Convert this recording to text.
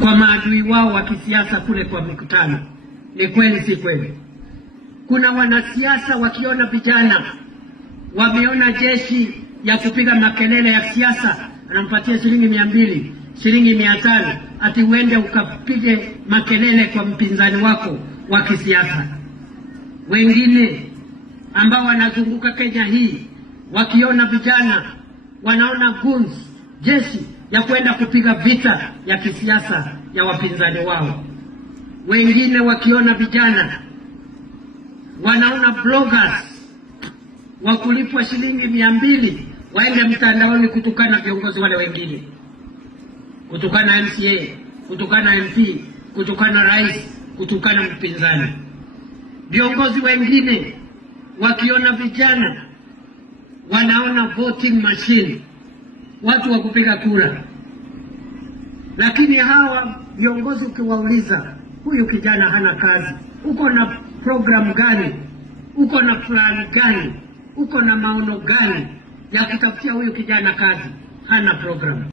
kwa maadui wao wa kisiasa kule kwa mikutano. Ni kweli si kweli? Kuna wanasiasa wakiona vijana wameona jeshi ya kupiga makelele ya siasa, anampatia shilingi 200, shilingi 500 ati uende ukapige makelele kwa mpinzani wako wa kisiasa. Wengine ambao wanazunguka Kenya hii wakiona vijana wanaona guns, jeshi ya kwenda kupiga vita ya kisiasa ya wapinzani wao. Wengine wakiona vijana wanaona bloggers wa kulipwa shilingi 200 waende mtandaoni kutukana viongozi wale wengine, kutukana MCA, kutukana MP, kutukana rais, kutukana mpinzani. Viongozi wengine wakiona vijana wanaona voting machine, watu wa kupiga kura. Lakini hawa viongozi ukiwauliza, huyu kijana hana kazi, uko na program gani, uko na plan gani, uko na maono gani ya kutafutia huyu kijana kazi? Hana program.